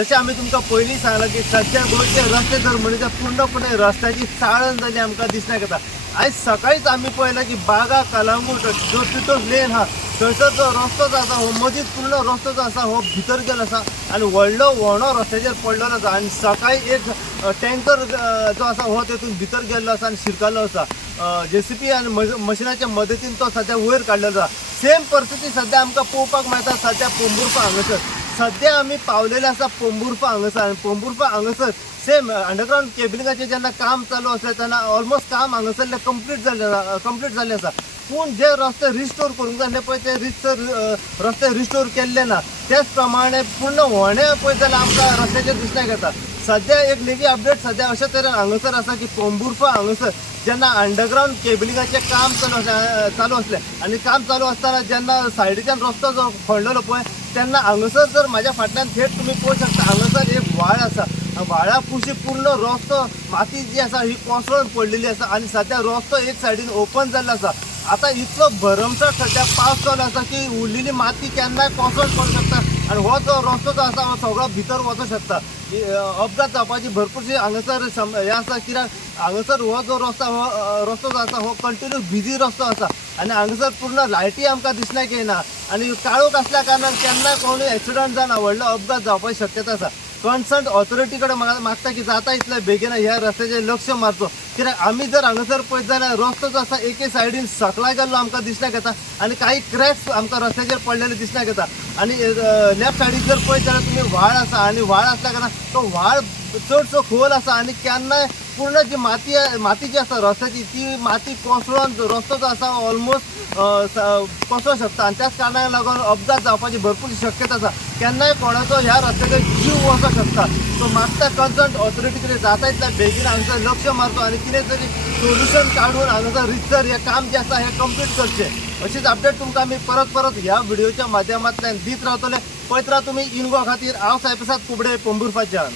जशें आमी तुमकां पयलीं सांगलां की सद्या गोंयचे रस्ते जर म्हणजे पूर्णपणे रस्त्याची चाळण जाली आमकां दिसण्याक येता। आयज सकाळींच आमी पळयलां की बागा कलंगूट जो टिटोस लेन आहा थंयसर जो रस्तो जो आसा हो मदींच पूर्ण रस्तो जो आसा हो भितर गेलो आसा आनी व्हडलो व्हणो रस्त्याचेर पडलेलो आसा आनी सकाळीं एक टँकर जो आसा हो तेतून भितर गेल्लो आसा आनी शिरकल्लो आसा। JCB आनी मशिनाच्या मदतीन तो सद्या वयर काडलेलो आसा। सेम परिस्थिती सद्या आमकां पळोवपाक मेळटा सद्या पोंबुर्फा हांगासर। सद्या आमी पावलेले आसा पोंबुर्फा हांगासर आनी पोंबुर्फा हांगासर सेम अंडरग्राउंड केबलिंगाचें जेन्ना काम चालू आसलें तेन्ना ऑलमोस्ट काम हांगासरलें कंप्लीट जाल्लें आसा। पूण जे रस्ते रिस्टोर करूंक जाय आसले पळय ते रस्ते रिस्टोर केल्ले ना। त्याच प्रमाणे पूर्ण व्हणे पळयत जाल्यार आमकां रस्त्याचेर दिसण्याक येता। सद्या एक नवी अपडेट सद्या अशे तरेन हांगासर आसा की पोंबुर्फा हांगासर जेन्ना अंडरग्राउंड केबलिंगाचें काम चालू आसलें आनी काम चालू आसतना जेन्ना सायडीच्यान रस्तो जो खणलेलो पळय तेन्ना हांगासर जर म्हाज्या फाटल्यान थेट तुमी पळोवंक शकता हांगासर एक व्हाळ आसा। व्हाळा कुशी पूर्ण रस्तो माती जी आसा ही कोसळून पडलेली आसा आनी सद्या रस्तो एक सायडीन ओपन जाल्लो आसा। आतां इतलो भरमसाट सद्या पावस चालू आसा की उरलेली माती केन्नाय कोसळून पडूंक शकता आनी हो जो रस्तो जो आसा हो सगळो भितर वचूंक शकता। अपघात जावपाची भरपूरशी हांगासर हें आसा कित्याक हांगासर हो जो रस्तो जो आसा हो कंटिन्यू बिजी रस्तो आसा आनी हांगासर पूर्ण लायटी आमकां दिसण्याक येना आनी काळोख आसल्या कारणान केन्नाय कोणूय एक्सिडंट जावन व्हडलो अपघात जावपाची शक्यता आसा। कन्सर्न ऑथॉरिटी कडेन मागता की जाता इतल्या बेगीन ह्या रस्त्याचेर लक्ष मारचो कित्याक आमी जर हांगासर पळयत जाल्यार रस्तो जो आसा एके सायडीन सकला गेल्लो आमकां दिसण्याक येता आनी काही क्रॅक्स आमकां रस्त्याचेर पडलेले दिसण्याक येता आनी लेफ्ट सायडीक जर पळयत जाल्यार तुमी व्हाळ आसा आनी व्हाळ आसल्या कारणान तो व्हाळ चडसो खोल आसा आनी केन्नाय पूर्ण जी माती जी आसा रस्त्याची ती माती कोसळून रस्तो जो आसा ऑलमोस्ट कोसळूंक शकता आनी त्याच कारणाक लागून अपघात जावपाची भरपूर शक्यता आसा। केन्नाय कोणाचो ह्या रस्त्याचेर जीव वचूंक शकता। सो मागता कन्सर्न ऑथॉरिटी कडेन जाता इतल्या बेगीन हांगासर लक्ष मारचो आनी कितें तरी सोल्युशन काडून हांगासर रितसर हें काम जें आसा हें कंप्लीट करचें। अशीच अपडेट तुमकां आमी परत ह्या व्हिडिओच्या माध्यमांतल्यान दीत रावतले। पळयत राहा तुमी इनगो खातीर हांव सायप्रसाद कुबडे पोंबुर्फाच्यान।